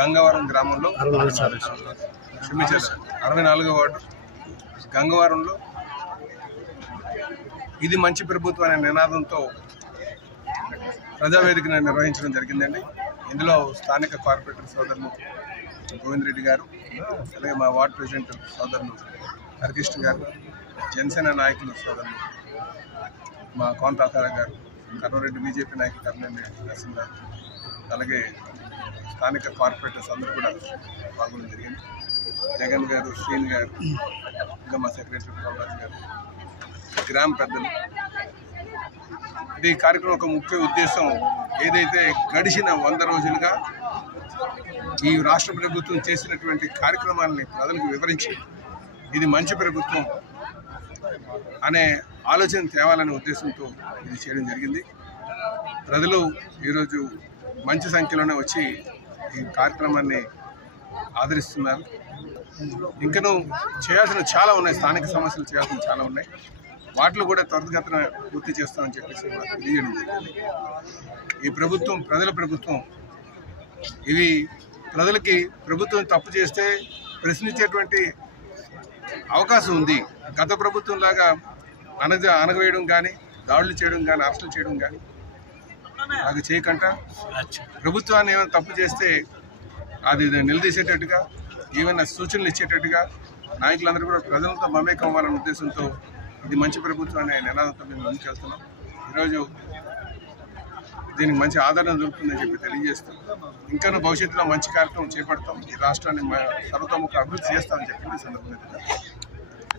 గంగవరం గ్రామంలో క్షమించారు అరవై నాలుగో వార్డు. గంగవరంలో ఇది మంచి ప్రభుత్వం అనే నినాదంతో ప్రజావేదికను నిర్వహించడం జరిగిందండి. ఇందులో స్థానిక కార్పొరేటర్ సోదరులు గోవింద్ రెడ్డి గారు అలాగే మా వార్డ్ ప్రెసిడెంట్ సోదరులు హరికృష్ణ గారు జనసేన నాయకులు సోదరులు మా కోంతాకార గారు కర్నూరెడ్డి బీజేపీ నాయకులు కర్నూలు నరసింహ గారు అలాగే స్థానిక కార్పొరేటర్స్ అందరూ కూడా పాల్గొనడం జరిగింది. జగన్ గారు శ్రీని గారు ఇంకా మా సెక్రటరీ ప్రభాస్ గారు గ్రామ పెద్దలు. ఇది కార్యక్రమం ఒక ముఖ్య ఉద్దేశం. ఏదైతే గడిచిన వంద రోజులుగా ఈ రాష్ట్ర ప్రభుత్వం చేసినటువంటి కార్యక్రమాలని ప్రజలకు వివరించి ఇది మంచి ప్రభుత్వం అనే ఆలోచన తేవాలనే ఉద్దేశంతో ఇది చేయడం జరిగింది. ప్రజలు ఈరోజు మంచి సంఖ్యలోనే వచ్చి ఈ కార్యక్రమాన్ని ఆదరిస్తున్నారు. ఇంకనూ చేయాల్సిన చాలా ఉన్నాయి. స్థానిక సమస్యలు చేయాల్సిన చాలా ఉన్నాయి. వాటిలో కూడా త్వరితగతిన పూర్తి చేస్తామని చెప్పేసి తెలియజేయడం ఈ ప్రభుత్వం ప్రజల ప్రభుత్వం ఇవి ప్రజలకి ప్రభుత్వం తప్పు చేస్తే ప్రశ్నించేటువంటి అవకాశం ఉంది. గత ప్రభుత్వం లాగా అనగ అనగవేయడం కానీ దాడులు చేయడం కానీ అరెస్టులు చేయడం కానీ అది చేయకుండా ప్రభుత్వాన్ని ఏమైనా తప్పు చేస్తే అది నిలదీసేటట్టుగా ఏమైనా సూచనలు ఇచ్చేటట్టుగా నాయకులందరూ కూడా ప్రజలతో మమేకం అవ్వాలనే ఉద్దేశంతో ఇది మంచి ప్రభుత్వం అనే నినాదంతో మేము ముందుకెళ్తున్నాం ఈరోజు దీనికి మంచి ఆదరణ దొరుకుతుందని చెప్పి తెలియజేస్తాం ఇంకా భవిష్యత్తులో మంచి కార్యక్రమం చేపడతాం. ఈ రాష్ట్రాన్ని సర్వతోముఖ అభివృద్ధి చేస్తామని చెప్పి ఈ సందర్భంగా.